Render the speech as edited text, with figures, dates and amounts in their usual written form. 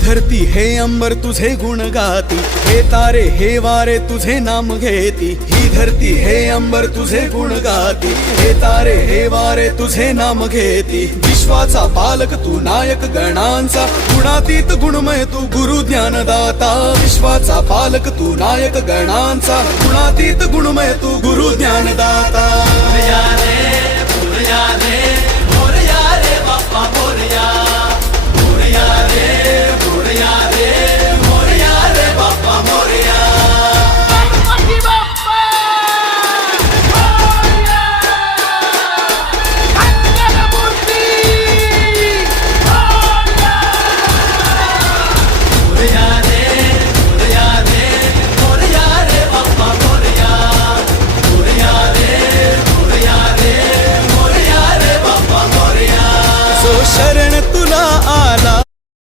धरती हे अंबर तुझे गुण गाती, हे तारे हे वारे तुझे नाम घेती। ही धरती हे अंबर तुझे गुण गाती, हे तारे हे वारे तुझे नाम घेती। विश्वाचा पालक तू नायक गणांचा, गुणातीत गुणमय तू गुरु ज्ञानदाता। विश्वाचा पालक तू नायक गणांचा, गुणातीत गुणमय तू गुरु ज्ञानदाता। मोरया रे मोरया रे मोरया रे बाप्पा मोरया।